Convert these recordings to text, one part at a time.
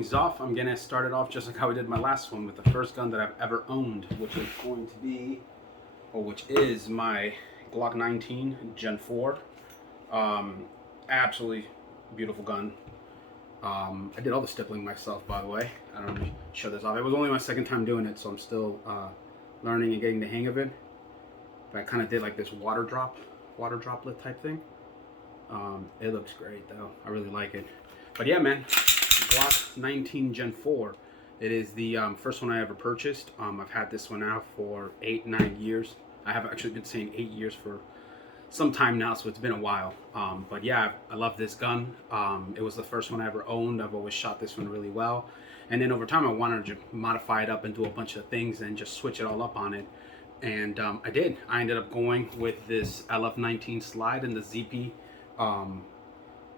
things off, I'm gonna start it off just like how I did my last one with the first gun that I've ever owned, which is going to be, or which is my Glock 19 Gen 4. Absolutely beautiful gun. I did all the stippling myself, by the way. I don't know, show this off. It was only my second time doing it, so I'm still learning and getting the hang of it. But I kind of did like this water droplet type thing. It looks great though. I really like it. But yeah, man, Glock 19 Gen 4. It is the first one I ever purchased. I've had this one out for 8-9 years. I have actually been saying 8 years for some time now, so it's been a while. But yeah, I love this gun. It was the first one I ever owned. I've always shot this one really well. And then over time, I wanted to modify it up and do a bunch of things and just switch it all up on it. And I did. I ended up going with this LF19 slide and the ZP,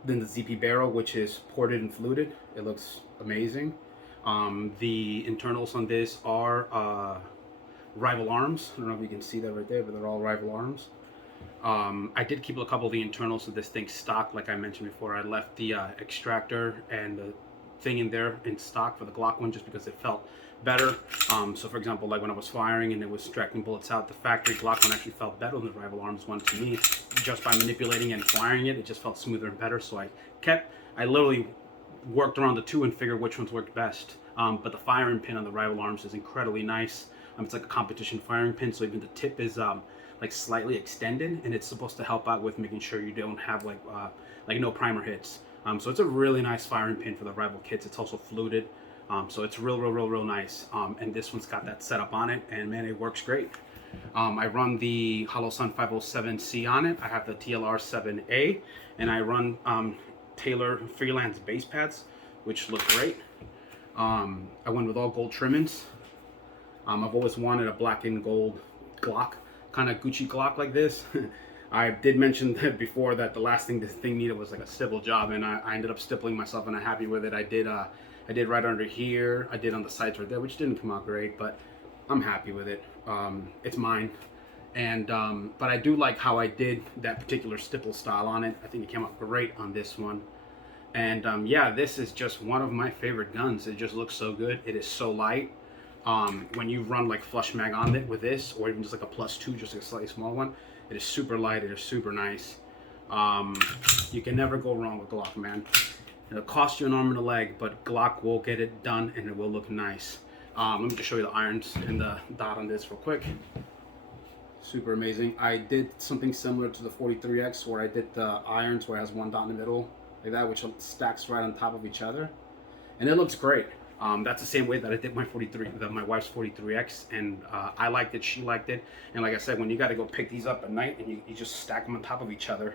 then the ZP barrel, which is ported and fluted. It looks amazing. The internals on this are rival arms. I don't know if you can see that right there, but they're all rival arms. I did keep a couple of the internals of this thing stock, like I mentioned before. I left the extractor and the thing in there in stock for the Glock one just because it felt better. So for example, like when I was firing and it was extracting bullets out, the factory Glock one actually felt better than the rival arms one to me. Just by manipulating and firing it, it just felt smoother and better. So I literally worked around the two and figured which ones worked best. But the firing pin on the rival arms is incredibly nice. It's like a competition firing pin, so even the tip is like slightly extended, and it's supposed to help out with making sure you don't have like no primer hits. So it's a really nice firing pin for the rival kits. It's also fluted, so it's real nice. And this one's got that setup on it, and man, it works great. I run the Holosun 507C on it. I have the TLR 7A, and I run Taylor Freelance base pads, which look great. I went with all gold trimmings. I've always wanted a black and gold Glock, kind of Gucci Glock like this. I did mention that before that the last thing this thing needed was like a stipple job, and I ended up stippling myself, and I'm happy with it. I did right under here. I did on the sides right there, which didn't come out great, but I'm happy with it. It's mine. And but I do like how I did that particular stipple style on it. I think it came out great on this one. And yeah, this is just one of my favorite guns. It just looks so good. It is so light. When you run like flush mag on it with this, or even just like a +2, just like a slightly small one, it is super light. It is super nice. You can never go wrong with Glock, man. It'll cost you an arm and a leg, but Glock will get it done and it will look nice. Let me just show you the irons and the dot on this real quick. Super amazing. I did something similar to the 43X where I did the irons where it has one dot in the middle like that, which stacks right on top of each other, and it looks great. That's the same way that I did my my wife's 43X, and I liked it, she liked it. And like I said, when you got to go pick these up at night and you just stack them on top of each other,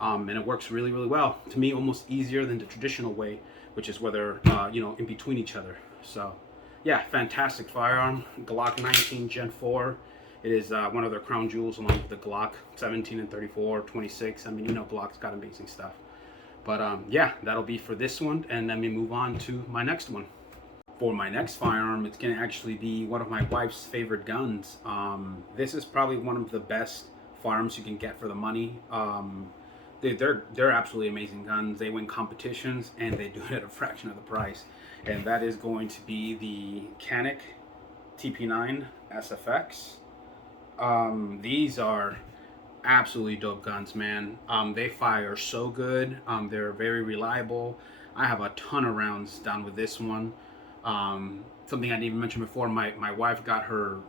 and it works really well. To me, almost easier than the traditional way, which is where they're in between each other. So yeah, fantastic firearm, Glock 19 Gen 4. It is one of their crown jewels, along with the Glock 17 and 34, 26. I mean, Glock's got amazing stuff. But yeah, that'll be for this one, and let me move on to my next one. For my next firearm, it's going to actually be one of my wife's favorite guns. This is probably one of the best firearms you can get for the money. They're absolutely amazing guns. They win competitions, and they do it at a fraction of the price. And that is going to be the Canik TP9 SFX. These are absolutely dope guns, man. They fire so good. They're very reliable. I have a ton of rounds down with this one. Something I didn't even mention before, my wife got her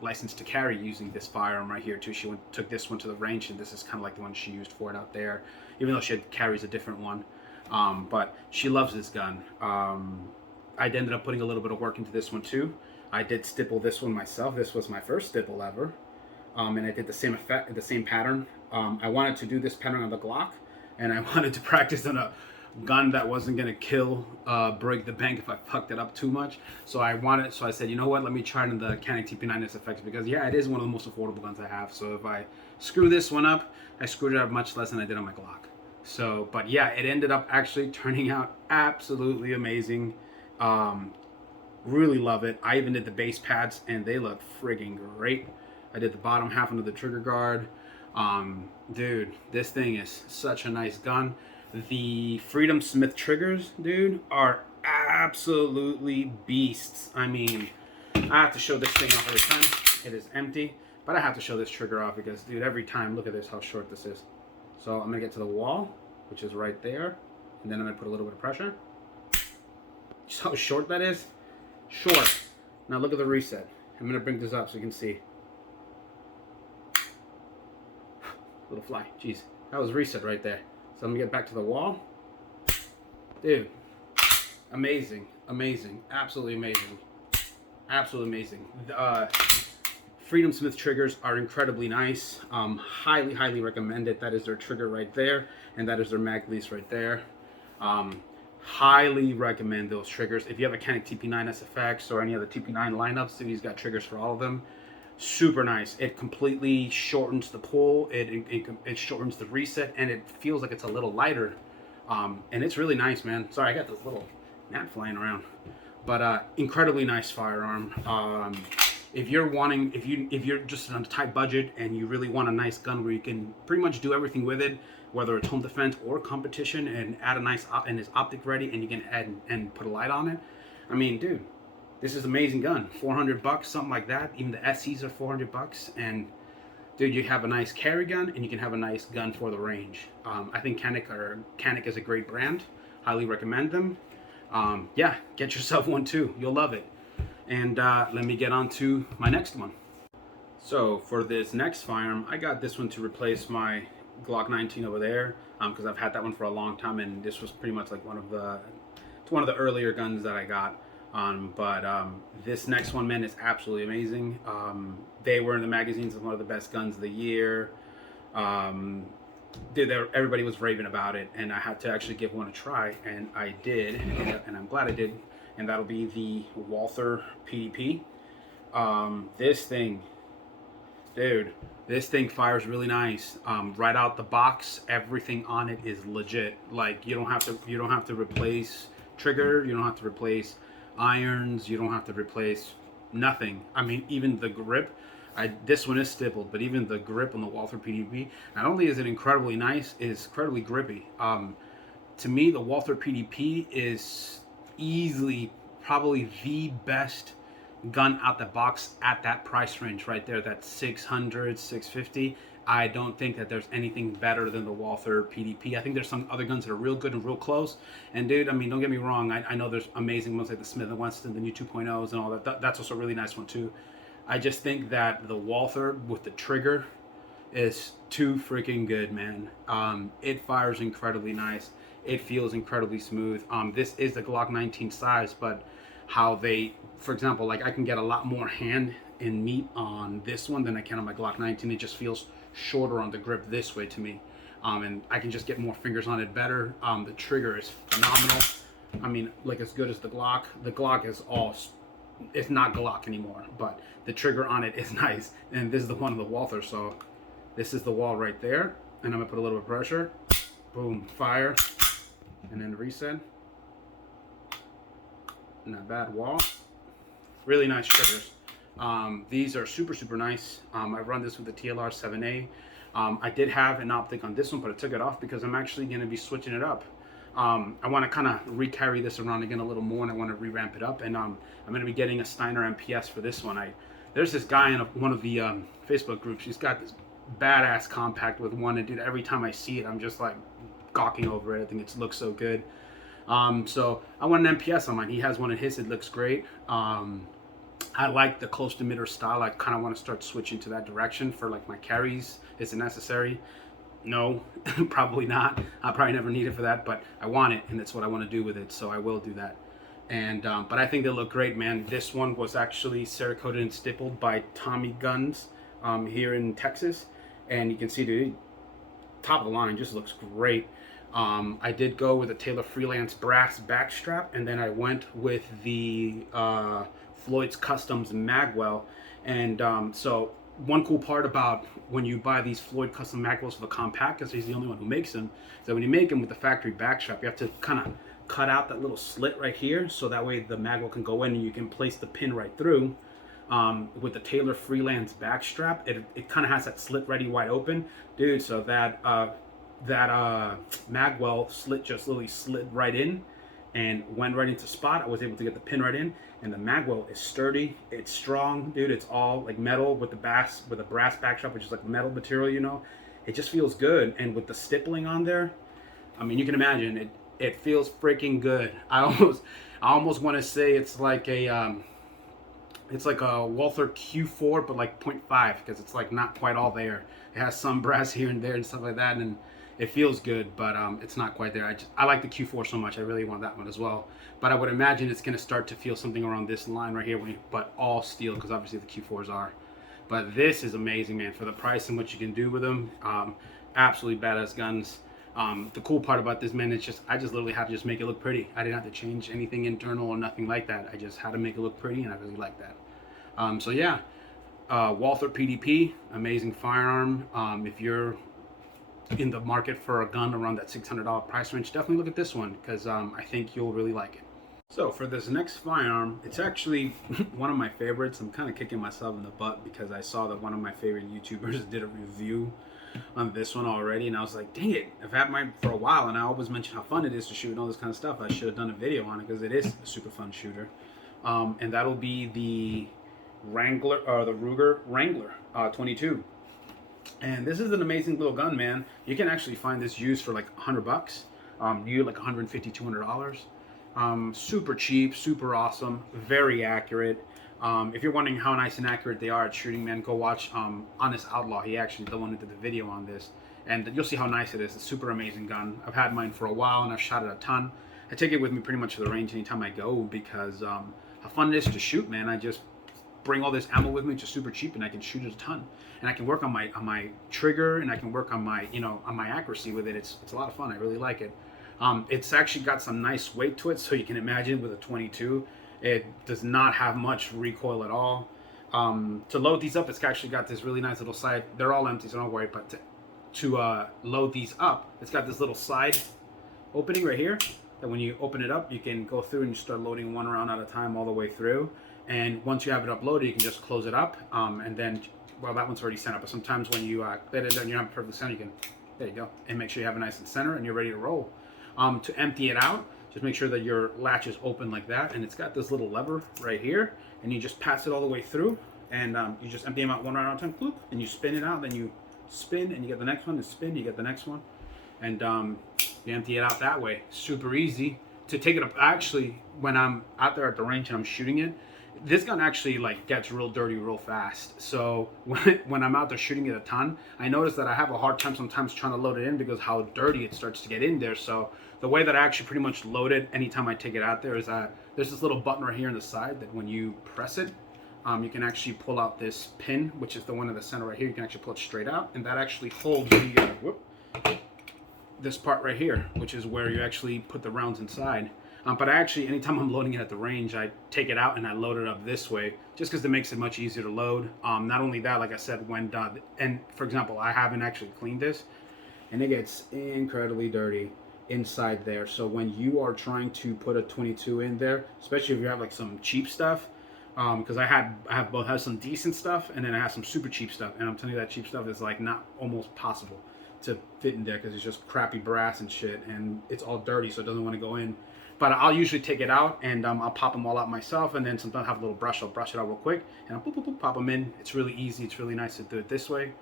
license to carry using this firearm right here too. She took this one to the range, and this is kind of like the one she used for it out there, even though she carries a different one. But she loves this gun. I ended up putting a little bit of work into this one too. I did stipple this one myself. This was my first stipple ever. And I did the same effect, the same pattern. I wanted to do this pattern on the Glock, and I wanted to practice on a gun that wasn't gonna break the bank if I fucked it up too much. So I said, you know what, let me try it on the Canik TP9 SFX, because yeah, it is one of the most affordable guns I have. So if I screw this one up, I screwed it up much less than I did on my Glock. So, but yeah, it ended up actually turning out absolutely amazing. Really love it. I even did the base pads, and they look friggin' great. I did the bottom half under the trigger guard. Dude, this thing is such a nice gun. The Freedom Smith triggers, dude, are absolutely beasts. I mean, I have to show this thing off every time. It is empty, but I have to show this trigger off because, dude, every time, look at this, how short this is. So I'm gonna get to the wall, which is right there, and then I'm gonna put a little bit of pressure. Just how short that is. Short. Now look at the reset. I'm gonna bring this up so you can see. Little fly. Jeez, that was reset right there. So let me get back to the wall. Dude, amazing, amazing, absolutely amazing, absolutely amazing. Freedom Smith triggers are incredibly nice. Highly, highly recommend it. That is their trigger right there, and that is their mag release right there. Highly recommend those triggers. If you have a Canik TP9 SFX or any other TP9 lineups, he's got triggers for all of them. Super nice. It completely shortens the pull. It shortens the reset, and it feels like it's a little lighter. And it's really nice, man. Sorry, I got this little gnat flying around, but incredibly nice firearm. If you're just on a tight budget and you really want a nice gun where you can pretty much do everything with it, whether it's home defense or competition, and add a nice and it's optic ready, and you can add and put a light on it. I mean, dude, this is an amazing gun. $400, something like that. Even the SCs are $400, and dude, you have a nice carry gun, and you can have a nice gun for the range. I think Canik is a great brand. Highly recommend them. Yeah, get yourself one too. You'll love it. And let me get on to my next one. So for this next firearm, I got this one to replace my Glock 19 over there, because I've had that one for a long time, and this was pretty much like one of the earlier guns that I got. This next one, man, is absolutely amazing. They were in the magazines as one of the best guns of the year. Dude, everybody was raving about it, and I had to actually give one a try, and I did, and I'm glad I did. And that'll be the Walther PDP. This thing, dude, this thing fires really nice. Right out the box, everything on it is legit. Like, you don't have to replace trigger, you don't have to replace irons, you don't have to replace nothing. I mean, even the grip, this one is stippled, but even the grip on the Walther PDP, not only is it incredibly nice, it is incredibly grippy. To me, the Walther PDP is easily probably the best gun out the box at that price range right there, that 600, 650. I don't think that there's anything better than the Walther PDP. I think there's some other guns that are real good and real close. And dude, I mean, don't get me wrong. I know there's amazing ones like the Smith & Wesson, the new 2.0s and all that. That's also a really nice one too. I just think that the Walther with the trigger is too freaking good, man. It fires incredibly nice. It feels incredibly smooth. This is the Glock 19 size, but how they, for example, like I can get a lot more hand and meat on this one than I can on my Glock 19. It just feels shorter on the grip this way to me. And I can just get more fingers on it better. The trigger is phenomenal. I mean, like as good as the Glock. The Glock is it's not Glock anymore, but the trigger on it is nice. And this is the one of the Walther, so this is the wall right there. And I'm gonna put a little bit of pressure. Boom, fire. And then reset. Not bad wall. Really nice triggers. These are super, super nice. I run this with the TLR 7A. I did have an optic on this one, but I took it off because I'm actually going to be switching it up. I want to kind of recarry this around again a little more, and I want to re-ramp it up. And I'm going to be getting a Steiner MPS for this one. There's this guy in one of the Facebook groups. He's got this badass compact with one, and dude, every time I see it, I'm just like gawking over it. I think it looks so good. So I want an MPS on mine. He has one in his. It looks great. I like the close emitter style. I kind of want to start switching to that direction for like my carries. Is it necessary? No, probably not. I'll probably never need it for that, but I want it, and that's what I want to do with it, so I will do that. And but I think they look great, man. This one was actually Cerakoted and stippled by Tommy Guns here in Texas, and you can see the top of the line just looks great. I did go with a Taylor Freelance brass backstrap, and then I went with the Floyd's Customs Magwell. And so one cool part about when you buy these Floyd Custom Magwells for the compact, because he's the only one who makes them, is that when you make them with the factory backstrap, you have to kind of cut out that little slit right here, so that way the magwell can go in and you can place the pin right through. With the Taylor Freelance backstrap, it kind of has that slit ready wide open, dude. So that magwell slit just literally slid right in, and went right into spot. I was able to get the pin right in, and the magwell is sturdy. It's strong, dude. It's all like metal with the brass backstrap, which is like metal material, you know. It just feels good, and with the stippling on there, I mean, you can imagine it feels freaking good. I almost want to say it's like a Walther Q4, but like 0.5, because it's like not quite all there. It has some brass here and there and stuff like that, and it feels good, but it's not quite there. I like the Q4 so much. I really want that one as well. But I would imagine it's going to start to feel something around this line right here, but all steel, because obviously the Q4s are. But this is amazing, man, for the price and what you can do with them. Absolutely badass guns. The cool part about this, man, it's just I just literally had to just make it look pretty. I didn't have to change anything internal or nothing like that. I just had to make it look pretty, and I really like that. So yeah, Walther PDP, amazing firearm. If you're in the market for a gun around that $600 price range, definitely look at this one, because I think you'll really like it. So for this next firearm, it's actually one of my favorites. I'm kind of kicking myself in the butt because I saw that one of my favorite YouTubers did a review on this one already, and I was like, dang it, I've had mine for a while, and I always mention how fun it is to shoot and all this kind of stuff. I should have done a video on it, because it is a super fun shooter. And that'll be the Wrangler, or the Ruger Wrangler 22. And this is an amazing little gun, man. You can actually find this used for like $100. You get like $150, $200. Super cheap, super awesome, very accurate. If you're wondering how nice and accurate they are at shooting, man, go watch Honest Outlaw. He actually the one who did the video on this, and you'll see how nice it is. It's a super amazing gun. I've had mine for a while, and I've shot it a ton. I take it with me pretty much to the range anytime I go, because how fun it is to shoot, man. I just bring all this ammo with me, which is super cheap, and I can shoot it a ton. And I can work on my trigger, and I can work on my on my accuracy with it. It's a lot of fun. I really like it. It's actually got some nice weight to it, so you can imagine with a 22, it does not have much recoil at all. To load these up, it's actually got this really nice little side. They're all empty, so don't worry. But to load these up, it's got this little side opening right here. That when you open it up, you can go through and you start loading one round at a time all the way through. And once you have it uploaded, you can just close it up, and then, well, that one's already set up. But sometimes when you let it in, you have it perfectly center, you can, there you go, and make sure you have it nice and center, and you're ready to roll. To empty it out, just make sure that your latch is open like that, and it's got this little lever right here, and you just pass it all the way through, and you just empty them out one round at a time, bloop, and you spin it out, then you spin, and you get the next one, and spin, you get the next one, and you empty it out that way. Super easy to take it up. Actually, when I'm out there at the range and I'm shooting it, this gun actually like gets real dirty real fast. So when I'm out there shooting it a ton, I notice that I have a hard time sometimes trying to load it in because how dirty it starts to get in there. So the way that I actually pretty much load it anytime I take it out there is that there's this little button right here on the side that when you press it, you can actually pull out this pin, which is the one in the center right here. You can actually pull it straight out, and that actually holds the this part right here, which is where you actually put the rounds inside. But I actually, anytime I'm loading it at the range, I take it out and I load it up this way, just because it makes it much easier to load. Not only that, like I said, when done, and for example, I haven't actually cleaned this, and it gets incredibly dirty inside there. So when you are trying to put a 22 in there, especially if you have like some cheap stuff, because I have both have some decent stuff, and then I have some super cheap stuff, and I'm telling you that cheap stuff is like not almost possible to fit in there because it's just crappy brass and shit, and it's all dirty, so it doesn't want to go in. But I'll usually take it out, and I'll pop them all out myself, and then sometimes I have a little brush. I'll brush it out real quick, and I'll boop, boop, boop, pop them in. It's really easy. It's really nice to do it this way.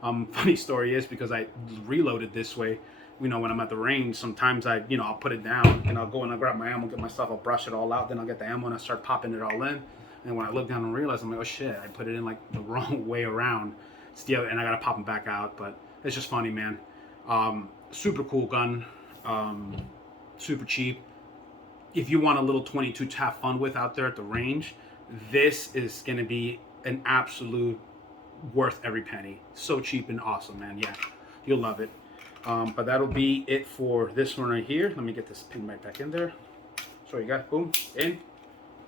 Funny story is, because I reloaded this way, you know, when I'm at the range, sometimes I'll put it down, and I'll go and I'll grab my ammo, get my stuff, I'll brush it all out, then I'll get the ammo, and I start popping it all in. And when I look down and realize, I'm like, oh shit, I put it in like the wrong way around. Still, and I gotta pop them back out, but it's just funny, man. Super cool gun, super cheap. If you want a little 22 to have fun with out there at the range, this is going to be an absolute worth every penny. So cheap and awesome, man. Yeah, you'll love it. But that'll be it for this one right here. Let me get this pin right back in there. So you got, boom, in.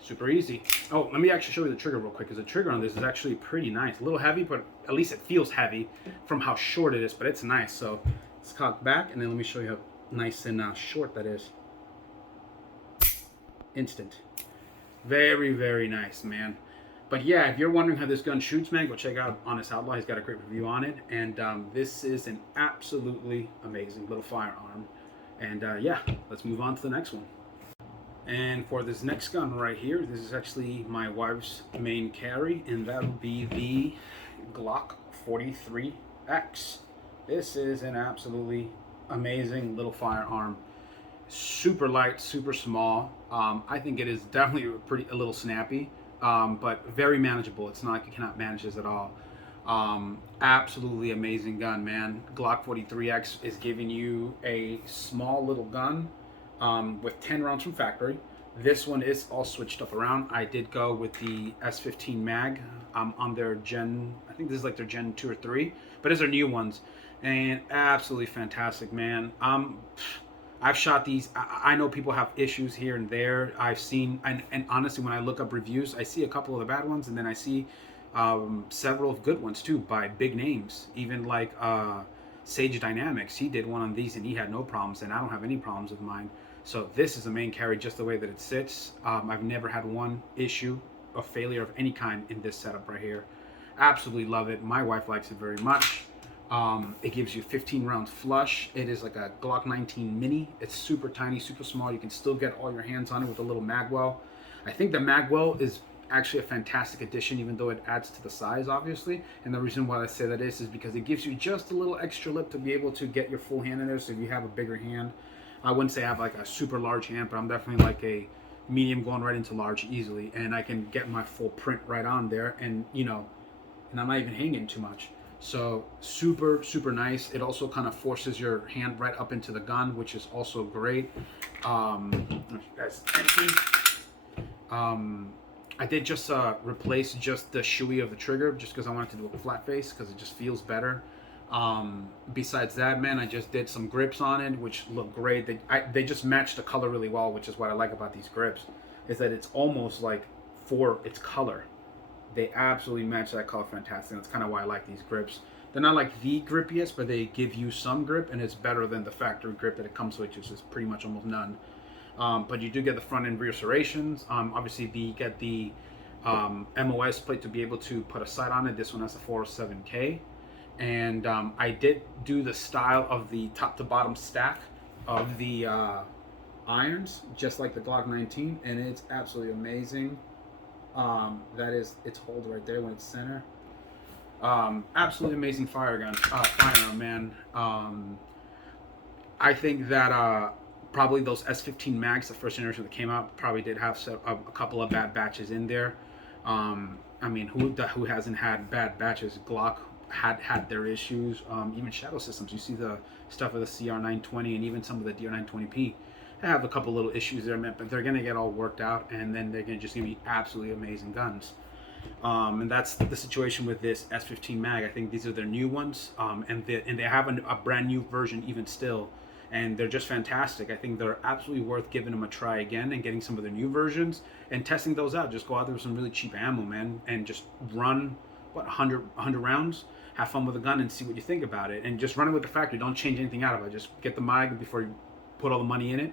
Super easy. Oh, let me actually show you the trigger real quick, because the trigger on this is actually pretty nice. A little heavy, but at least it feels heavy from how short it is, but it's nice. So it's cocked back, and then let me show you how nice and short that is. Instant. Very, very nice, man. But yeah, if you're wondering how this gun shoots, man, go check out Honest Outlaw. He's got a great review on it, and this is an absolutely amazing little firearm. And yeah, let's move on to the next one. And for this next gun right here, this is actually my wife's main carry, and that will be the Glock 43X. This is an absolutely amazing little firearm. Super light, super small. I think it is definitely a little snappy, but very manageable. It's not like you cannot manage this at all. Absolutely amazing gun, man. Glock 43X is giving you a small little gun with 10 rounds from factory. This one is all switched up around. I did go with the S15 mag on their Gen, I think this is like their Gen 2 or 3, but it's their new ones. And absolutely fantastic, man. I've shot these. I know people have issues here and there. I've seen, and honestly, when I look up reviews, I see a couple of the bad ones, and then I see several of good ones too by big names. Even like Sage Dynamics, he did one on these, and he had no problems, and I don't have any problems with mine. So this is a main carry just the way that it sits. I've never had one issue or failure of any kind in this setup right here. Absolutely love it. My wife likes it very much. It gives you 15 rounds flush. It is like a Glock 19 mini. It's super tiny, super small. You can still get all your hands on it with a little magwell. I think the magwell is actually a fantastic addition, even though it adds to the size, obviously. And the reason why I say that is because it gives you just a little extra lip to be able to get your full hand in there. So if you have a bigger hand, I wouldn't say I have like a super large hand, but I'm definitely like a medium going right into large easily. And I can get my full print right on there, and you know, and I'm not even hanging too much. So super, super nice. It also kind of forces your hand right up into the gun, which is also great. That's empty. I did just replace just the shoey of the trigger just because I wanted to do a flat face because it just feels better. Besides that, man, I just did some grips on it, which look great. They just match the color really well, which is what I like about these grips, is that it's almost like for its color. They absolutely match that color fantastic. That's kind of why I like these grips. They're not like the grippiest, but they give you some grip, and it's better than the factory grip that it comes with, which is pretty much almost none. But you do get the front and rear serrations. Obviously, you get the MOS plate to be able to put a sight on it. This one has a 407K. And I did do the style of the top to bottom stack of the irons, just like the Glock 19, and it's absolutely amazing. That is its hold right there when it's center. Absolutely amazing firearm, man. I think that probably those S15 mags, the first generation that came out, probably did have a couple of bad batches in there. I mean, who hasn't had bad batches? Glock had their issues. Even Shadow Systems, you see the stuff with the CR920 and even some of the DR920P. They have a couple little issues there, man, but they're gonna get all worked out, and then they're gonna just gonna be absolutely amazing guns. And that's the situation with this S15 mag. I think these are their new ones, and they have a brand new version even still, and they're just fantastic. I think they're absolutely worth giving them a try again and getting some of their new versions and testing those out. Just go out there with some really cheap ammo, man, and just run 100 rounds. Have fun with the gun and see what you think about it, and just run it with the factory. Don't change anything out of it. Just get the mag before you put all the money in it,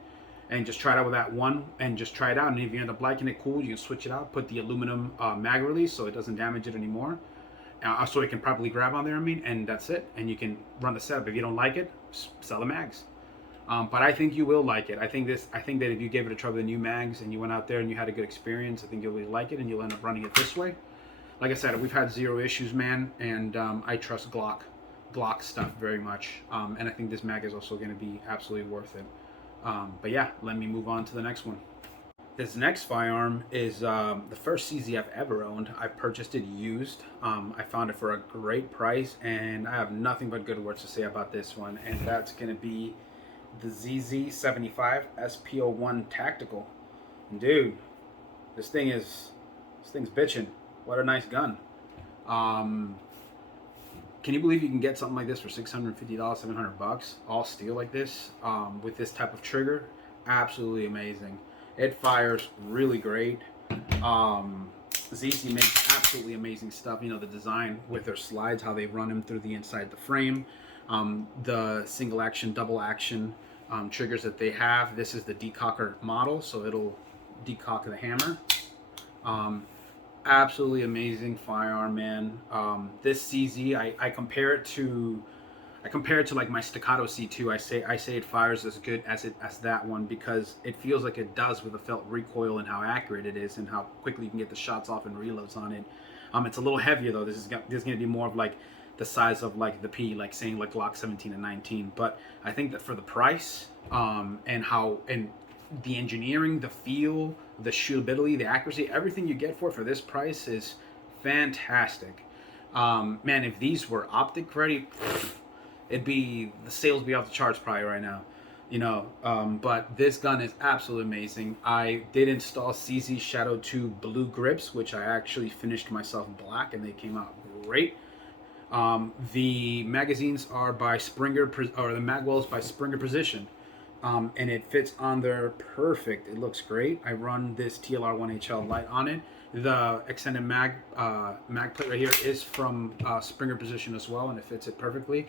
and just try it out with that one, and just try it out. And if you end up liking it, cool, you can switch it out. Put the aluminum mag release so it doesn't damage it anymore, so it can properly grab on there. I mean, and that's it. And you can run the setup. If you don't like it, sell the mags. But I think you will like it. I think that if you gave it a try with the new mags and you went out there and you had a good experience, I think you'll really like it, and you'll end up running it this way. Like I said, we've had zero issues, man, and I trust Glock stuff very much, and I think this mag is also going to be absolutely worth it. But yeah, let me move on to the next one. This next firearm is the first CZ I've ever owned. I purchased it used. I found it for a great price, and I have nothing but good words to say about this one, and that's going to be the ZZ75 SP01 Tactical. Dude, this thing's bitching. What a nice gun. Can you believe you can get something like this for $650, $700, all steel like this, with this type of trigger? Absolutely amazing. It fires really great. ZC makes absolutely amazing stuff. You know, the design with their slides, how they run them through the inside the frame, the single action, double action triggers that they have. This is the decocker model, so it'll decock the hammer. Absolutely amazing firearm, man. This CZ, I compare it to I compare it to like my Staccato C2. I say it fires as good as that one because it feels like it does with the felt recoil and how accurate it is and how quickly you can get the shots off and reloads on it. It's a little heavier though. This is going to be more of like the size of like the P, like saying like Glock 17 and 19. But I think that for the price and the engineering, the feel, the shootability, the accuracy, everything you get for this price is fantastic. Man, if these were Optic ready, the sales be off the charts probably right now, you know. But this gun is absolutely amazing. I did install CZ Shadow 2 blue grips, which I actually finished myself black, and they came out great. The magazines are by Springer, or the magwells by Springer Precision, and it fits on there perfect. It looks great. I run this TLR 1HL light on it. The extended mag plate right here is from Springer Precision as well, and it fits it perfectly.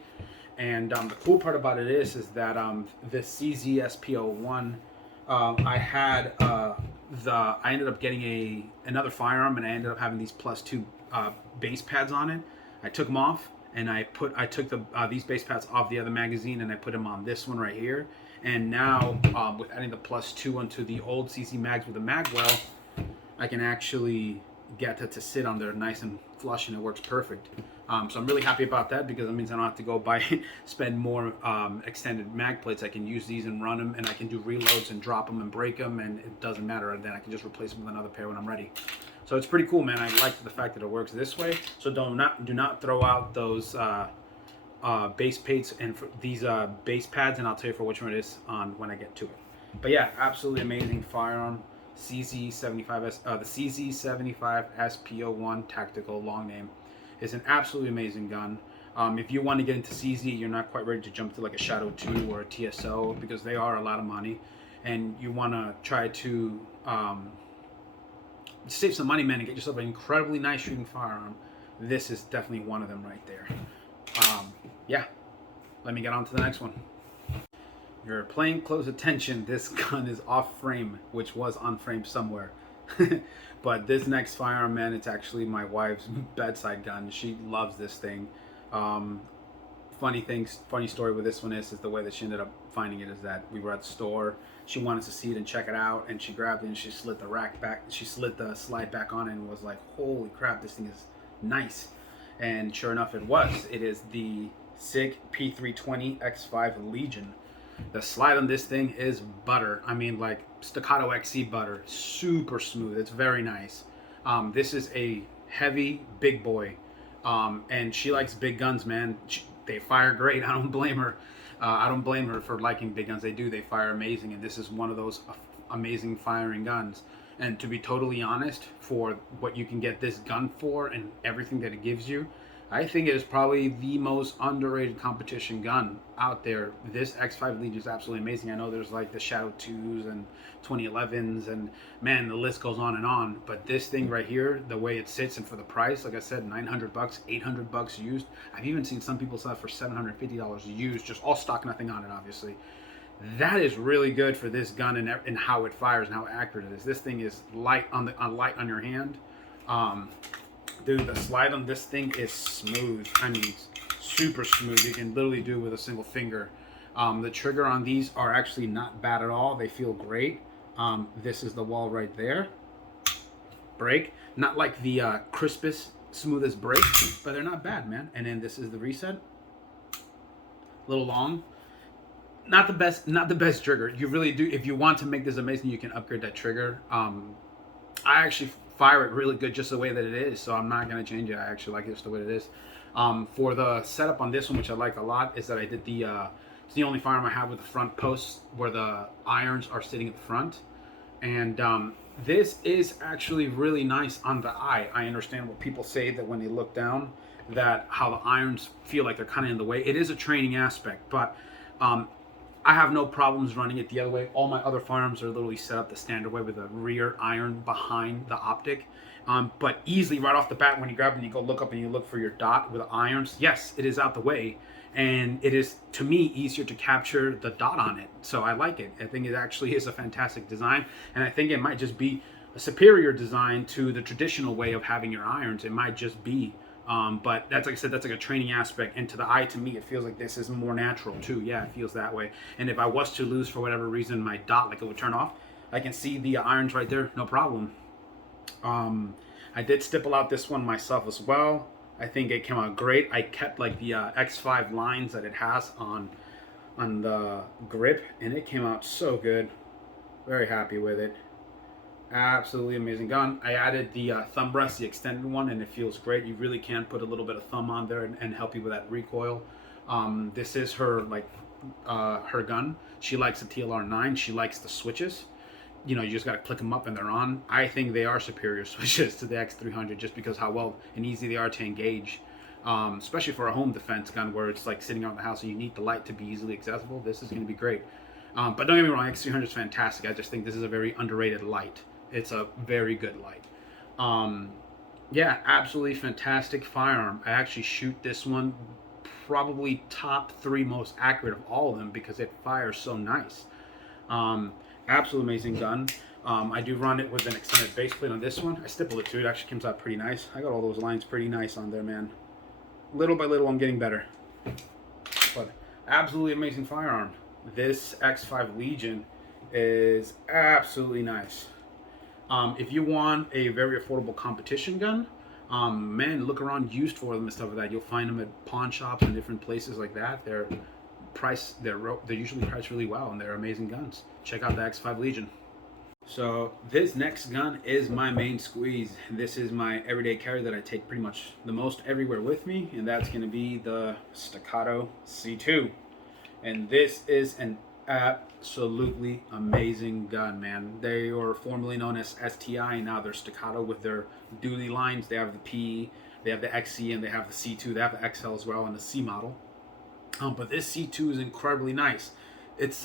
And the cool part about it is that the CZSP01, I ended up getting another firearm, and I ended up having these +2 base pads on it. I took them off, and I took these base pads off the other magazine, and I put them on this one right here. And now with adding the +2 onto the old CZ mags with the magwell, I can actually get it to sit on there nice and flush, and it works perfect. So I'm really happy about that because it means I don't have to go spend more extended mag plates. I can use these and run them, and I can do reloads and drop them and break them, and it doesn't matter. And then I can just replace them with another pair when I'm ready. So it's pretty cool, man. I like the fact that it works this way. So do not throw out those base plates and these base pads, and I'll tell you for which one it is when I get to it. But yeah, absolutely amazing firearm. CZ75 the CZ75 SP01 tactical long name is an absolutely amazing gun. If you want to get into CZ, you're not quite ready to jump to like a Shadow 2 or a TSO because they are a lot of money, and you want to try to save some money, man, and get yourself an incredibly nice shooting firearm. This is definitely one of them right there. Yeah, let me get on to the next one. You're paying close attention. This gun is off frame, which was on frame somewhere. But this next firearm, man, it's actually my wife's bedside gun. She loves this thing. Funny story with this one is the way that she ended up finding it is that we were at the store. She wanted to see it and check it out, and she grabbed it and she slid the rack back. She slid the slide back on it and was like, "Holy crap, this thing is nice!" And sure enough, it was. It is the Sig P320 X5 Legion. The slide on this thing is butter. I mean, like Staccato XC butter. Super smooth. It's very nice. This is a heavy big boy, and she likes big guns, man. They fire great. I don't blame her. I don't blame her for liking big guns. They do. They fire amazing, and this is one of those amazing firing guns. And to be totally honest, for what you can get this gun for and everything that it gives you, I think it is probably the most underrated competition gun out there. This X5 Legion is absolutely amazing. I know there's like the Shadow 2s and 2011s, and man, the list goes on and on. But this thing right here, the way it sits and for the price, like I said, $900, $800 used. I've even seen some people sell it for $750 used, just all stock, nothing on it, obviously. That is really good for this gun and how it fires and how accurate it is. This thing is light on your hand. Dude, the slide on this thing is smooth. I mean, super smooth. You can literally do it with a single finger. The trigger on these are actually not bad at all. They feel great. This is the wall right there. Break. Not like the crispest, smoothest break, but they're not bad, man. And then this is the reset. A little long. Not the best trigger. You really do. If you want to make this amazing, you can upgrade that trigger. I actually fire it really good just the way that it is, so I'm not going to change it. I actually like it just the way it is. For the setup on this one, which I like a lot, is that I did it's the only firearm I have with the front posts where the irons are sitting at the front. And this is actually really nice on the eye. I understand what people say that when they look down, that how the irons feel like they're kind of in the way. It is a training aspect, but I have no problems running it the other way. All my other firearms are literally set up the standard way with a rear iron behind the optic. But easily right off the bat, when you grab it and you go look up and you look for your dot with the irons, yes, it is out the way. And it is, to me, easier to capture the dot on it. So I like it. I think it actually is a fantastic design. And I think it might just be a superior design to the traditional way of having your irons. It might just be But that's, like I said, that's like a training aspect. And to the eye, to me, it feels like this is more natural too. Yeah, it feels that way. And if I was to lose for whatever reason my dot, like it would turn off, I can see the irons right there, no problem. I did stipple out this one myself as well. I think it came out great. I kept like the X5 lines that it has on the grip, and it came out so good. Very happy with it. Absolutely amazing gun. I added the thumb rest, the extended one, and it feels great. You really can put a little bit of thumb on there and help you with that recoil. This is her her gun. She likes the TLR9. She likes the switches. You know, you just got to click them up and they're on. I think they are superior switches to the X300 just because how well and easy they are to engage. Especially for a home defense gun where it's like sitting around the house and you need the light to be easily accessible. This is going to be great. But don't get me wrong, X300 is fantastic. I just think this is a very underrated light. It's a very good light. Yeah, absolutely fantastic firearm. I actually shoot this one probably top 3 most accurate of all of them because it fires so nice. Absolutely amazing gun. I do run it with an extended base plate on this one. I stipple it too. It actually comes out pretty nice. I got all those lines pretty nice on there, man. Little by little, I'm getting better. But absolutely amazing firearm. This X5 Legion is absolutely nice. If you want a very affordable competition gun, man, look around used for them and stuff like that. You'll find them at pawn shops and different places like that. They're usually priced really well, and they're amazing guns. Check out the X5 Legion. So this next gun is my main squeeze. This is my everyday carry that I take pretty much the most everywhere with me, and that's going to be the Staccato C2. And this is an absolutely amazing gun, man. They were formerly known as STI, and now they're Staccato with their duty lines. They have the P, they have the XC, and they have the C2. They have the XL as well, and the C model. But this C2 is incredibly nice. It's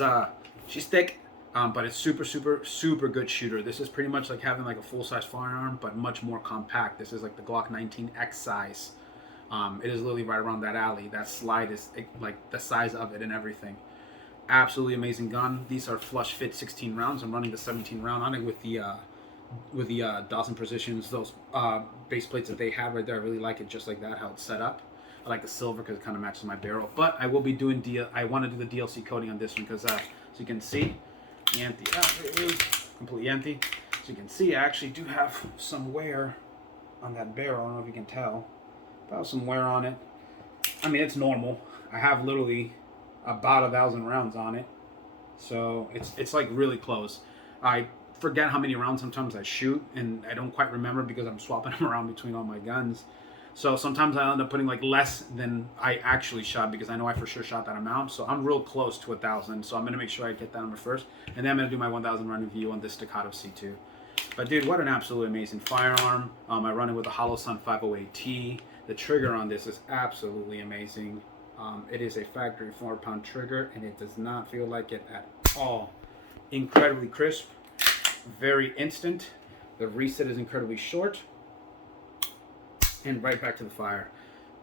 she's thick, but it's super good shooter. This is pretty much like having like a full-size firearm, but much more compact. This is like the Glock 19X size. It is literally right around that alley. That slide is like the size of it and everything. Absolutely amazing gun. These are flush fit 16 rounds. I'm running the 17 round on it with the Dawson Precisions, those base plates that they have right there. I really like it just like that, how it's set up. I like the silver because it kind of matches my barrel. But I will be doing I want to do the DLC coating on this one because so you can see, empty. It is completely empty. So you can see I actually do have some wear on that barrel. I don't know if you can tell. About some wear on it. I mean, it's normal. I have literally about 1,000 rounds on it, so it's like really close. I forget how many rounds sometimes I shoot, and I don't quite remember because I'm swapping them around between all my guns. So sometimes I end up putting like less than I actually shot because I know I for sure shot that amount. So I'm real close to 1,000. So I'm gonna make sure I get that number first, and then I'm gonna do my 1,000 round review on this Staccato C2. But dude, what an absolutely amazing firearm. I run it with a Holosun 508T. The trigger on this is absolutely amazing. It is a factory 4-pound trigger, and it does not feel like it at all. Incredibly crisp, very instant. The reset is incredibly short, and right back to the fire.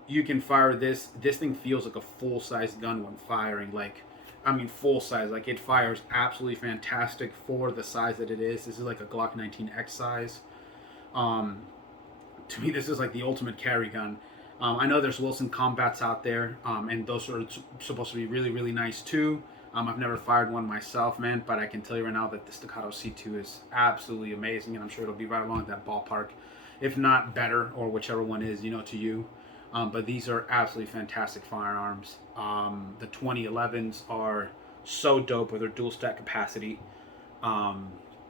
You can fire this. This thing feels like a full-size gun when firing. Like, I mean, full size. Like, it fires absolutely fantastic for the size that it is. This is like a Glock 19X size. To me, this is like the ultimate carry gun. I know there's Wilson Combats out there, and those are supposed to be really nice too. I've never fired one myself, man, but I can tell you right now that the Staccato C2 is absolutely amazing, and I'm sure it'll be right along at that ballpark, if not better, or whichever one is, you know, to you. But these are absolutely fantastic firearms. The 2011s are so dope with their dual stack capacity.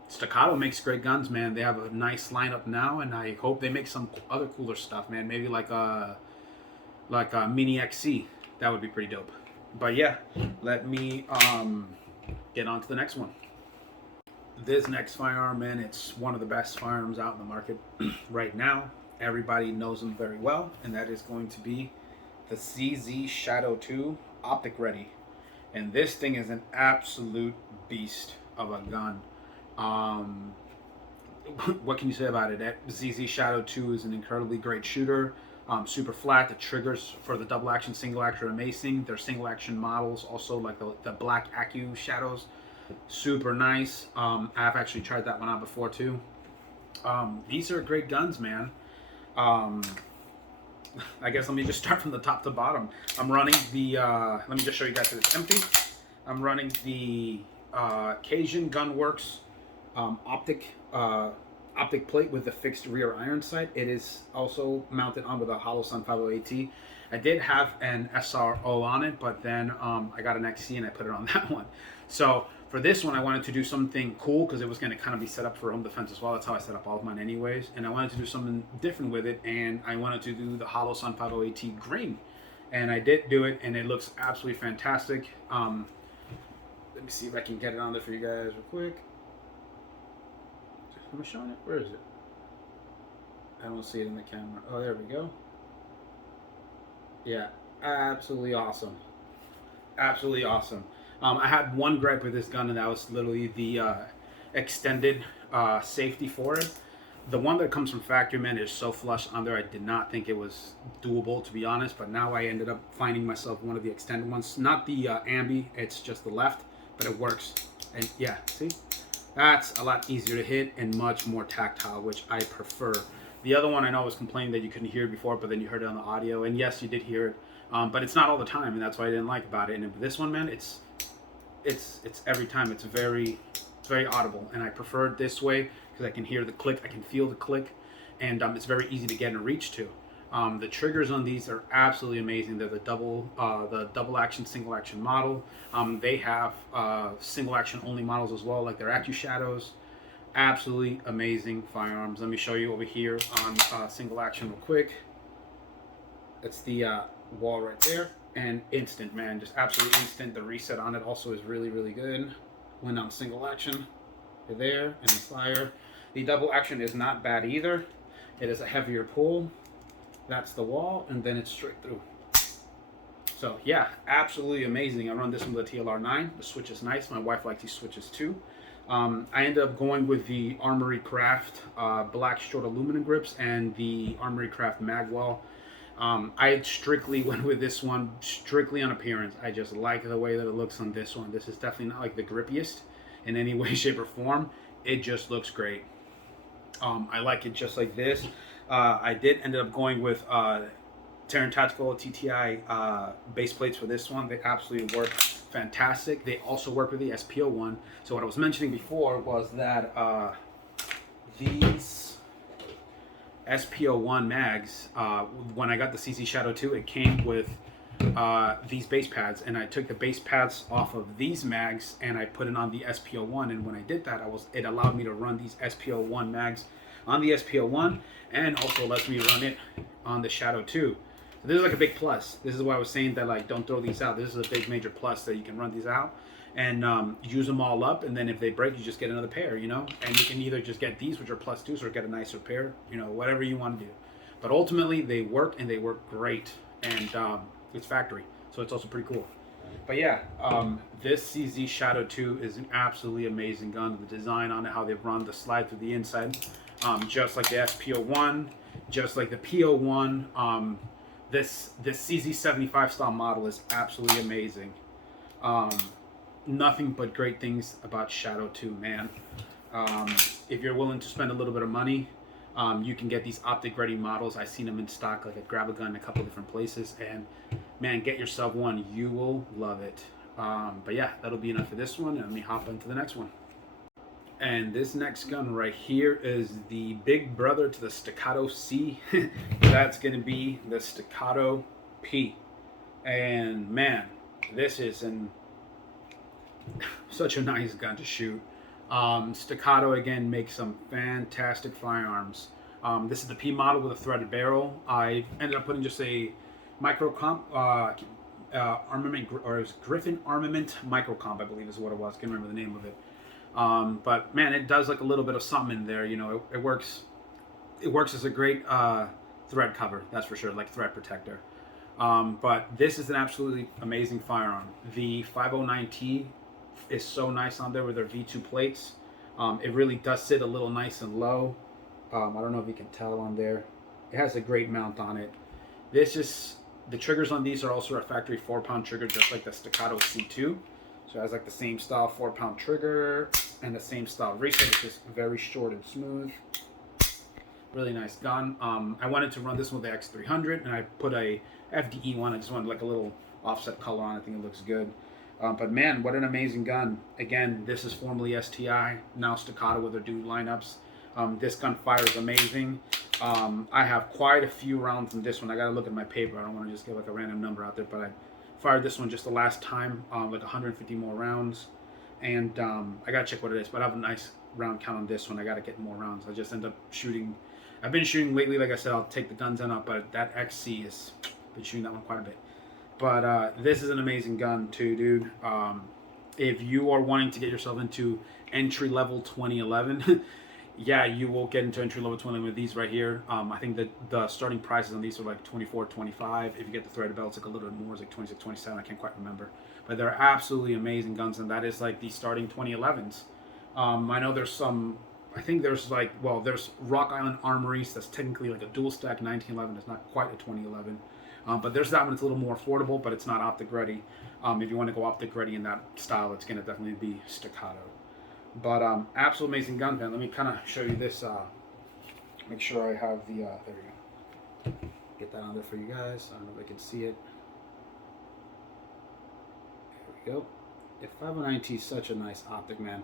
Staccato makes great guns, man. They have a nice lineup now, and I hope they make some other cooler stuff, man. Maybe like a mini XC. That would be pretty dope. But yeah, let me get on to the next one. This next firearm, man, it's one of the best firearms out in the market right now. Everybody knows them very well, and that is going to be the CZ Shadow 2 Optic Ready. And this thing is an absolute beast of a gun. What can you say about it? That ZZ Shadow 2 is an incredibly great shooter. Super flat. The triggers for the double action, single action are amazing. Their single action models, also like the black Acu shadows, super nice. I've actually tried that one out before too. These are great guns, man. I guess let me just start from the top to bottom. I'm running the, let me just show you guys that it's empty. I'm running the Cajun Gunworks Optic plate with the fixed rear iron sight. It is also mounted on with a hollow Sun 508T. I did have an SRO on it, but then I got an XC and I put it on that one. So for this one, I wanted to do something cool because it was going to kind of be set up for home defense as well. That's how I set up all of mine anyways. And I wanted to do something different with it, and I wanted to do the hollow Sun 508T green. And I did do it, and it looks absolutely fantastic. Let me see if I can get it on there for you guys real quick. Am I showing it? Where is it? I don't see it in the camera. Oh, there we go. Yeah, absolutely awesome. Absolutely awesome. I had one gripe with this gun, and that was literally the extended safety for it. The one that comes from factory, man, is so flush on there. I did not think it was doable, to be honest, but now I ended up finding myself one of the extended ones. Not the ambi, it's just the left, but it works. And yeah, see? That's a lot easier to hit and much more tactile, which I prefer. The other one I know was complaining that you couldn't hear it before, but then you heard it on the audio, and yes, you did hear it, but it's not all the time, and that's what I didn't like about it. And this one, man, it's every time. It's very audible, and I prefer it this way because I can hear the click, I can feel the click, and it's very easy to get in reach to. The triggers on these are absolutely amazing. They're the double action, single action model. They have single action only models as well, like their AccuShadows. Absolutely amazing firearms. Let me show you over here on single action real quick. That's the wall right there, and instant, man, just absolutely instant. The reset on it also is really good. When on single action, you're there and you fire. The double action is not bad either. It is a heavier pull. That's the wall, and then it's straight through. So yeah, absolutely amazing. I run this one with a TLR9. The switch is nice. My wife likes these switches too. I ended up going with the Armory Craft black short aluminum grips and the Armory Craft magwell. I strictly went with this one strictly on appearance. I just like the way that it looks on this one. This is definitely not like the grippiest in any way, shape, or form. It just looks great. I like it just like this. I did end up going with Terran Tactical TTI base plates for this one. They absolutely work fantastic. They also work with the SPO1. So what I was mentioning before was that these SPO1 mags, when I got the CZ Shadow 2, it came with these base pads, and I took the base pads off of these mags and I put it on the SPO1. And when I did that, it allowed me to run these SPO1 mags on the SPO1, and also lets me run it on the Shadow 2. So this is like a big plus. This is why I was saying that, like, don't throw these out. This is a big major plus that you can run these out and use them all up, and then if they break, you just get another pair, you know. And you can either just get these, which are +2s, or get a nicer pair, you know, whatever you want to do. But ultimately, they work, and they work great, and it's factory, so it's also pretty cool. But yeah, this CZ Shadow 2 is an absolutely amazing gun. The design on it, how they've run the slide through the inside, just like the SPO1, just like the PO1. This CZ75 style model is absolutely amazing. Nothing but great things about Shadow 2, man. If you're willing to spend a little bit of money, you can get these optic ready models. I've seen them in stock, like at Grab a Gun in a couple different places, and man, get yourself one. You will love it. But yeah, that'll be enough for this one, and let me hop into the next one. And this next gun right here is the big brother to the Staccato C. That's going to be the Staccato P. And man, this is such a nice gun to shoot. Staccato, again, makes some fantastic firearms. This is the P model with a threaded barrel. I ended up putting just a micro comp armament, or it was Griffin Armament micro comp, I believe is what it was. Can't remember the name of it. But man, it does like a little bit of something in there. You know, it works as a great thread cover, that's for sure, like thread protector. But this is an absolutely amazing firearm. The 509T is so nice on there with their V2 plates. It really does sit a little nice and low. I don't know if you can tell on there. It has a great mount on it. The triggers on these are also a factory 4-pound trigger, just like the Staccato C2. So it has like the same style 4-pound trigger and the same style reset. It's just very short and smooth. Really nice gun. I wanted to run this one with the X300, and I put a FDE one. I just wanted like a little offset color on it. I think it looks good. But man, what an amazing gun. Again, this is formerly STI, now Staccato with their dude lineups. This gun fires amazing. I have quite a few rounds in this one. I gotta look at my paper. I don't want to just give like a random number out there, but I fired this one just the last time, like 150 more rounds. And I gotta check what it is, but I have a nice round count on this one. I gotta get more rounds. I just end up shooting. I've been shooting lately, like I said, I'll take the guns in up, but that XC has been shooting that one quite a bit. But this is an amazing gun too, dude. If you are wanting to get yourself into entry-level 2011, yeah, you will get into entry-level 2011 with these right here. I think that the starting prices on these are like 24, 25. If you get the threaded belt, it's like a little bit more. It's like 26, 27. I can't quite remember. But they're absolutely amazing guns, and that is like the starting 2011s. I know there's some... I think there's like... Well, there's Rock Island Armories. That's technically like a dual-stack 1911. It's not quite a 2011. But there's that one. It's a little more affordable, but it's not optic ready. If you want to go optic ready in that style, it's going to definitely be Staccato. But absolute amazing gun, man. Let me kind of show you this. Make sure I have the... there we go. Get that on there for you guys. I don't know if I can see it. There we go. The 509T is such a nice optic, man.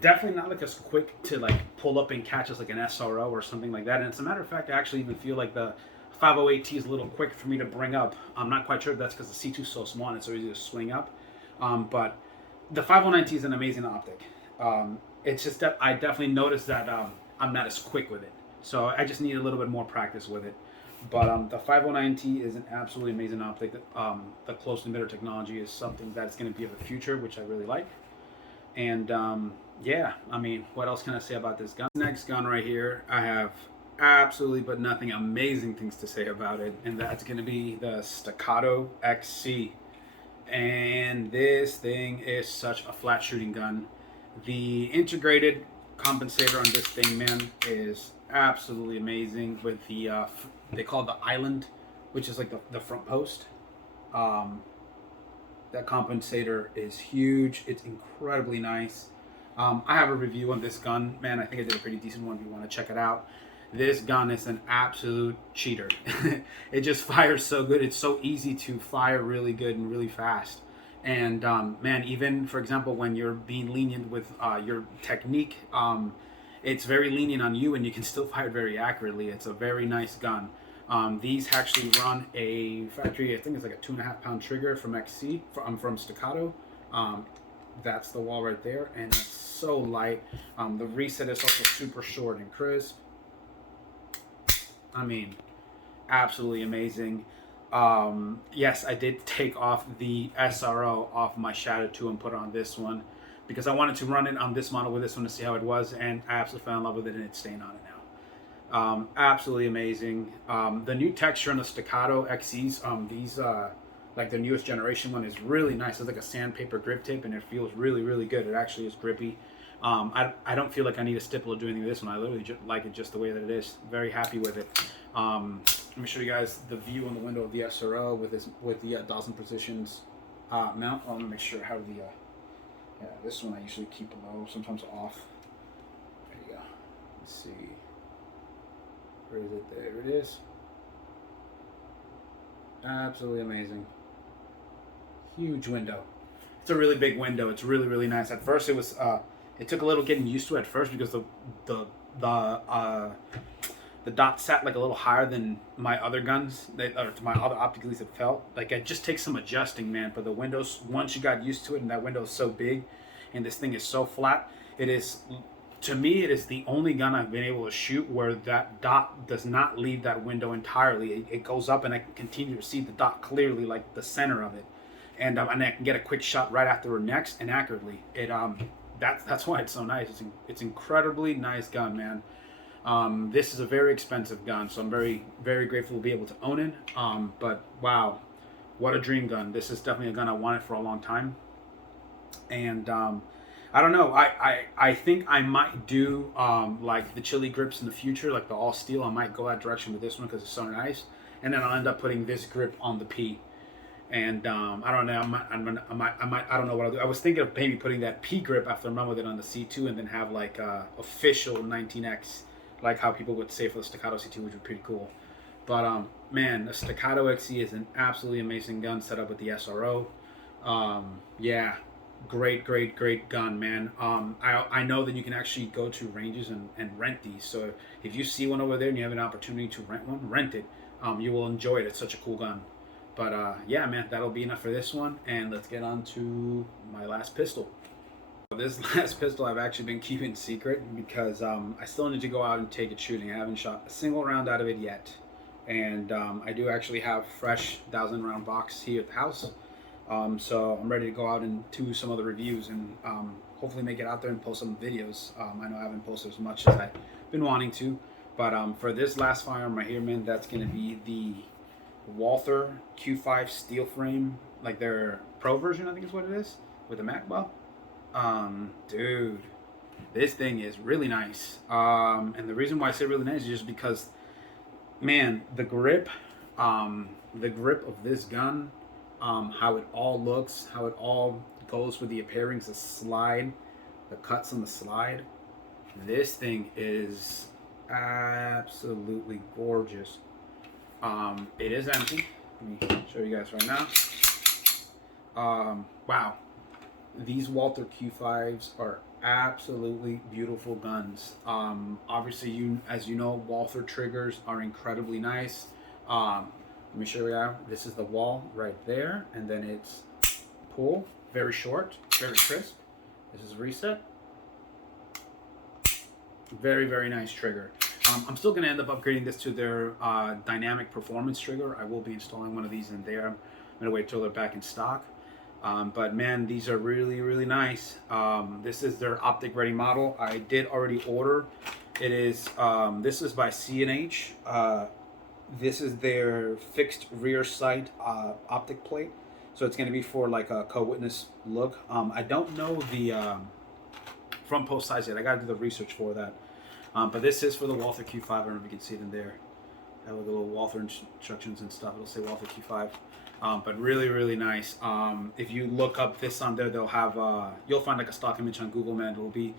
Definitely not like as quick to like pull up and catch as like an SRO or something like that. And as a matter of fact, I actually even feel like the 508T is a little quick for me to bring up. I'm not quite sure if that's because the C2 is so small and it's so easy to swing up. But the 509T is an amazing optic. It's just that I definitely noticed that I'm not as quick with it. So I just need a little bit more practice with it. But the 509T is an absolutely amazing optic. The close emitter technology is something that's going to be of the future, which I really like. And yeah, I mean, what else can I say about this gun? Next gun right here, I have absolutely but nothing amazing things to say about it, and that's going to be the Staccato XC. And this thing is such a flat shooting gun. The integrated compensator on this thing, man, is absolutely amazing with the they call it the island, which is like the front post. That compensator is huge. It's incredibly nice. I have a review on this gun, man. I think I did a pretty decent one if you want to check it out. This gun is an absolute cheater. It just fires so good. It's so easy to fire really good and really fast. And man, even for example, when you're being lenient with your technique, it's very lenient on you, and you can still fire very accurately. It's a very nice gun. These actually run a factory, I think it's like a 2.5 pound trigger from XC, from Staccato. That's the wall right there, and it's so light. The reset is also super short and crisp. I mean, absolutely amazing. Yes, I did take off the SRO off my Shadow 2 and put it on this one because I wanted to run it on this model with this one to see how it was, and I absolutely fell in love with it, and it's staying on it now. Absolutely amazing. The new texture on the Staccato XCs, these like the newest generation one, is really nice. It's like a sandpaper grip tip, and it feels really, really good. It actually is grippy. I don't feel like I need a stipple or do anything with this one. I literally just like it just the way that it is. Very happy with it. Let me show you guys the view on the window of the SRO with the 1,000 positions mount. Let me make sure I have the yeah, this one I usually keep low, sometimes off. There you go. Let's see. Where is it? There it is. Absolutely amazing. Huge window. It's a really big window. It's really, really nice. At first it was it took a little getting used to at first because the dot sat like a little higher than my other guns, or to my other optic, at least it felt. Like it just takes some adjusting, man. But the windows, once you got used to it, and that window is so big, and this thing is so flat, it is, to me, it is the only gun I've been able to shoot where that dot does not leave that window entirely. It goes up, and I can continue to see the dot clearly, like the center of it, and I can get a quick shot right after her next and accurately. It that's why it's so nice. It's incredibly nice gun, man. This is a very expensive gun, so I'm very, very grateful to be able to own it. But wow, what a dream gun. This is definitely a gun I wanted for a long time. And I don't know, I think I might do like the chili grips in the future, like the all steel. I might go that direction with this one because it's so nice. And then I'll end up putting this grip on the P. And I don't know, I don't know what I'll do. I was thinking of maybe putting that P grip after I'm done with it on the C2, and then have like official 19X like how people would say for the Staccato C2, which would be pretty cool. But man, the Staccato XC is an absolutely amazing gun set up with the SRO. Yeah, great gun, man. I know that you can actually go to ranges and rent these. So if you see one over there and you have an opportunity to rent one, rent it. You will enjoy it. It's such a cool gun. But yeah, man, that'll be enough for this one. And let's get on to my last pistol. This last pistol I've actually been keeping secret because I still need to go out and take it shooting. I haven't shot a single round out of it yet. And I do actually have fresh 1,000 round box here at the house. So I'm ready to go out and do some other reviews and hopefully make it out there and post some videos. I know I haven't posted as much as I've been wanting to. But for this last firearm right here, man, that's going to be the Walther Q5 steel frame, like their Pro version, I think is what it is, with the Mac bow. Dude, this thing is really nice. And the reason why I say really nice is just because, man, the grip of this gun, how it all looks, how it all goes with the pairings, the slide, the cuts on the slide. This thing is absolutely gorgeous. It is empty. Let me show you guys right now. Wow. These Walther Q5s are absolutely beautiful guns. Obviously, as you know, Walther triggers are incredibly nice. Let me show you. This is the wall right there, and then it's pull, very short, very crisp. This is reset. Very nice trigger. I'm still going to end up upgrading this to their dynamic performance trigger. I will be installing one of these in there. I'm going to wait till they're back in stock. But man, these are really nice. This is their Optic ready model. I did already order. It is this is by C&H. This is their fixed rear sight optic plate, so it's going to be for like a co-witness look. I don't know the front post size yet. I got to do the research for that. But this is for the Walther Q5. I don't know if you can see it in there. I have like a little Walther instructions and stuff. It'll say Walther Q5. But really nice. If you look up this on there, they'll have you'll find like a stock image on Google, man. It'll be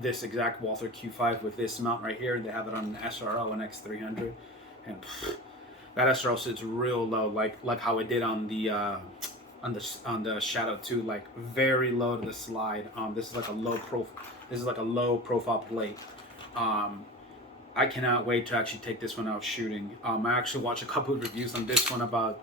this exact Walther Q5 with this mount right here, and they have it on an SRO, an X300, and that SRO sits real low, like how it did on the Shadow 2, like very low to the slide. This is like a low profile plate. I cannot wait to actually take this one out shooting. I actually watched a couple of reviews on this one about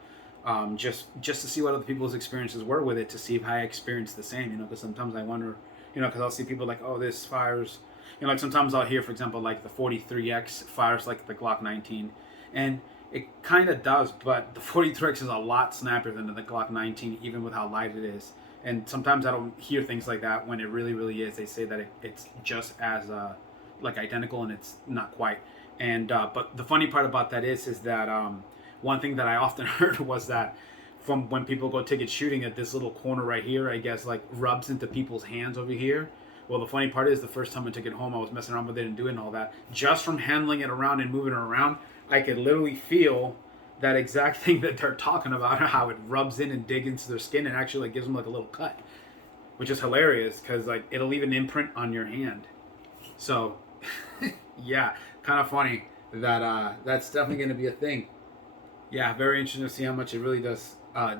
just to see what other people's experiences were with it, to see if I experienced the same, you know, because sometimes I wonder, you know, because I'll see people like, oh, this fires, you know, like sometimes I'll hear, for example, like the 43X fires like the Glock 19, and it kind of does, but the 43X is a lot snappier than the Glock 19, even with how light it is. And sometimes I don't hear things like that when it really is. They say that it's just as like identical, and it's not quite. And but the funny part about that is that one thing that I often heard was that from when people go ticket shooting, at this little corner right here, I guess, like rubs into people's hands over here. Well, the funny part is the first time I took it home, I was messing around with it and doing all that. Just from handling it around and moving it around, I could literally feel that exact thing that they're talking about, how it rubs in and digs into their skin and actually like gives them like a little cut, which is hilarious because like it'll leave an imprint on your hand. So yeah, kind of funny that that's definitely going to be a thing. Yeah, very interesting to see how much it really does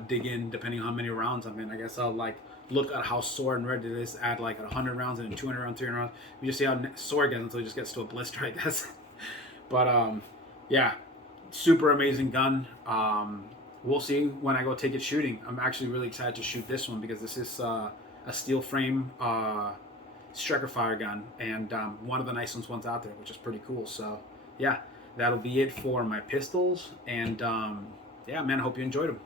dig in depending on how many rounds I'm in. I guess I'll like look at how sore and red it is at like 100 rounds and 200 rounds, 300 rounds. We just see how sore it gets until it just gets to a blister, I guess. But yeah, super amazing gun. We'll see when I go take it shooting. I'm actually really excited to shoot this one because this is a steel frame striker fire gun, and one of the nicest ones out there, which is pretty cool. So yeah, that'll be it for my pistols, and yeah, man, I hope you enjoyed them.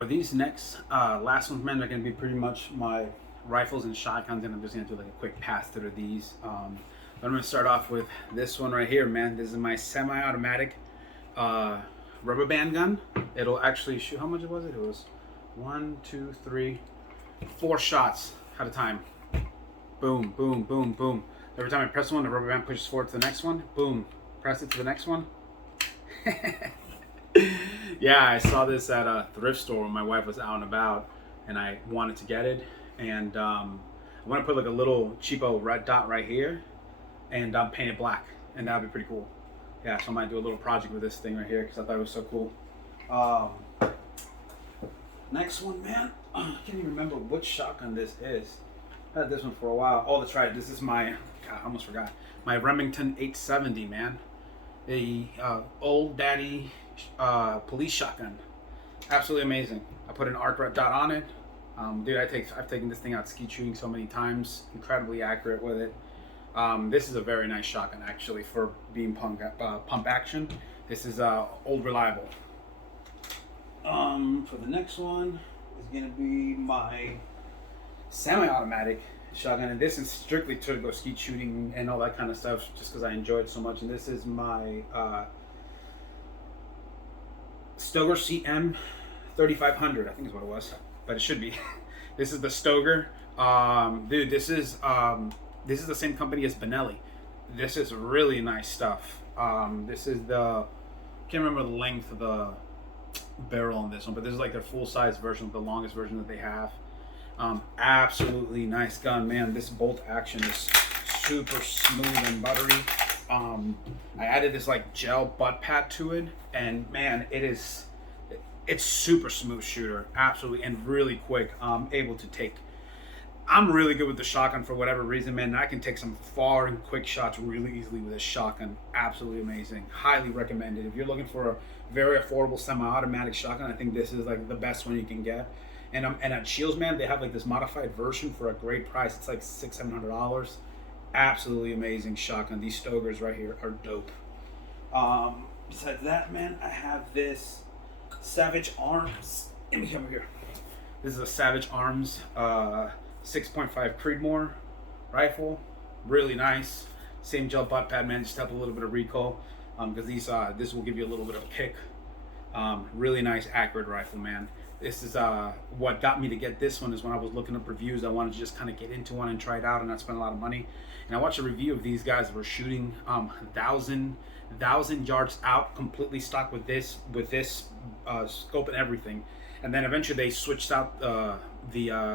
For these next last ones, man, they're gonna be pretty much my rifles and shotguns, and I'm just gonna do like a quick pass through these. But I'm gonna start off with this one right here, man. This is my semi-automatic rubber band gun. It'll actually shoot, how much was it? It was 1, 2, 3, 4 shots at a time. Boom, boom, boom, boom. Every time I press one, the rubber band pushes forward to the next one. Boom, press it to the next one. Yeah, I saw this at a thrift store when my wife was out and about, and I wanted to get it. And I want to put like a little cheapo red dot right here, and paint it black. and that'd be pretty cool. Yeah, so I might do a little project with this thing right here because I thought it was so cool. Next one, man. I can't even remember which shotgun this is. I had this one for a while. Oh, that's right. This is my, God, I almost forgot. My Remington 870, man. The old daddy police shotgun. Absolutely amazing. I put an arc red dot on it. Dude, I've taken this thing out skeet shooting so many times. Incredibly accurate with it. This is a very nice shotgun, actually, for being pump action. This is old reliable. For the next one is gonna be my semi-automatic shotgun, and this is strictly to go skeet shooting and all that kind of stuff, just because I enjoy it so much. And this is my Stoger CM 3500, I think is what it was, but it should be. This is the Stoger. Dude, this is the same company as Benelli. This is really nice stuff. This is the, can't remember the length of the barrel on this one, but this is like their full-size version, the longest version that they have. Absolutely nice gun, man. This bolt action is super smooth and buttery. I added this like gel butt pad to it, and man, it's super smooth shooter, absolutely, and really quick. Able to take, I'm really good with the shotgun for whatever reason, man. And I can take some far and quick shots really easily with this shotgun. Absolutely amazing. Highly recommended. If you're looking for a very affordable semi-automatic shotgun, I think this is like the best one you can get. And at Shields, man, they have like this modified version for a great price. It's like $600-700. Absolutely amazing shotgun. These Stogers right here are dope. Besides that, man, I have this Savage Arms. Let me come over here. This is a Savage Arms 6.5 Creedmoor rifle. Really nice. Same gel butt pad, man. Just have a little bit of recoil because this will give you a little bit of a kick. Really nice, accurate rifle, man. This is what got me to get this one. Is when I was looking up reviews, I wanted to just kind of get into one and try it out and not spend a lot of money. And I watched a review of these guys that were shooting 1,000 yards out, completely stocked with this scope and everything. And then eventually they switched out the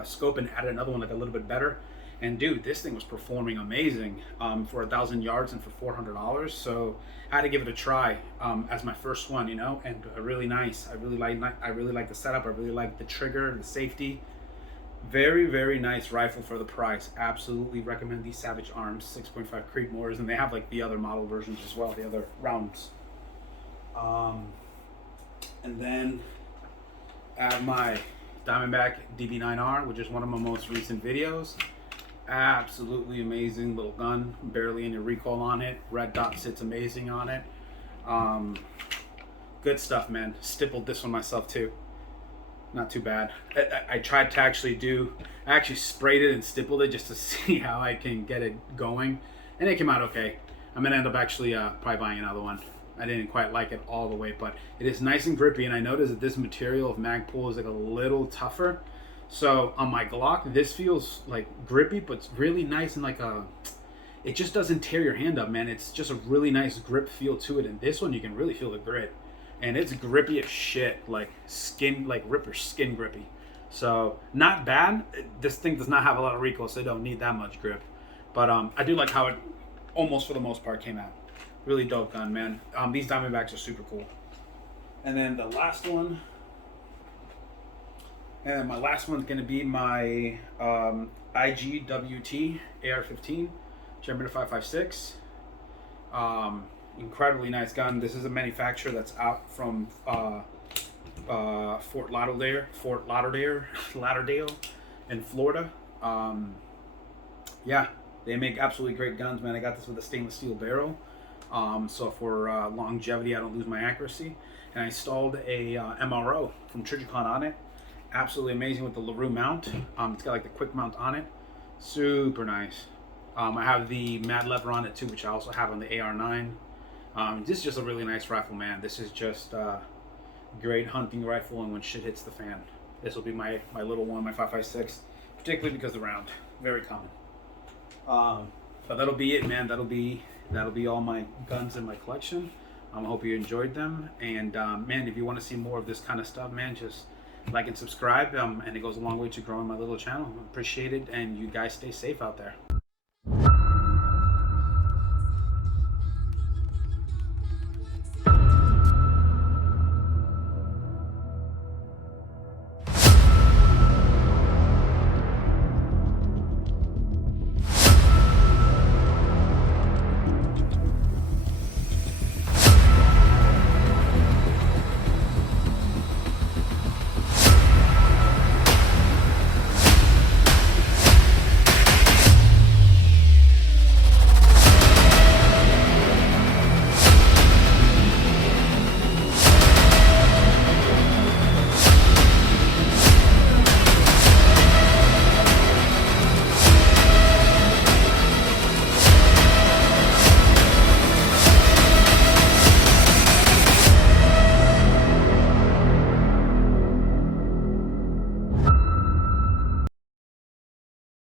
scope and added another one like a little bit better. And dude, this thing was performing amazing for 1,000 yards and for $400. So I had to give it a try as my first one, you know, and really nice. I really like the setup. I really like the trigger, the safety. Very, very nice rifle for the price. Absolutely recommend these Savage Arms 6.5 Creedmoors, and they have like the other model versions as well, the other rounds. And then I have my Diamondback DB9R, which is one of my most recent videos. Absolutely amazing little gun, barely any recoil on it. Red dot sits amazing on it. Good stuff, man. Stippled this one myself too. Not too bad. I tried to I actually sprayed it and stippled it just to see how I can get it going, and it came out okay. I'm gonna end up actually probably buying another one. I didn't quite like it all the way, but it is nice and grippy, and I noticed that this material of Magpul is like a little tougher. So on my Glock, this feels like grippy, but it's really nice and like it just doesn't tear your hand up, man. It's just a really nice grip feel to it, and this one you can really feel the grit. And it's grippy as shit, like skin, like Ripper skin grippy. So not bad. This thing does not have a lot of recoil, so it don't need that much grip. But I do like how it almost for the most part came out. Really dope gun, man. These Diamondbacks are super cool. And then the last one, and my last one's gonna be my IGWT AR-15 German 5.56. Incredibly nice gun. This is a manufacturer that's out from Fort Lauderdale in Florida. Yeah, they make absolutely great guns, man. I got this with a stainless steel barrel, so for longevity I don't lose my accuracy. And I installed a MRO from Trijicon on it. Absolutely amazing with the LaRue mount. It's got like the quick mount on it. Super nice. I have the Mad Lever on it too, which I also have on the AR9. This is just a really nice rifle, man. This is just great hunting rifle, and when shit hits the fan, this will be my little one, my 5.56, particularly because of the round. Very common. But that'll be it, man. That'll be all my guns in my collection. I hope you enjoyed them, and man, if you want to see more of this kind of stuff, man, just like and subscribe, and it goes a long way to growing my little channel. Appreciate it, and you guys stay safe out there.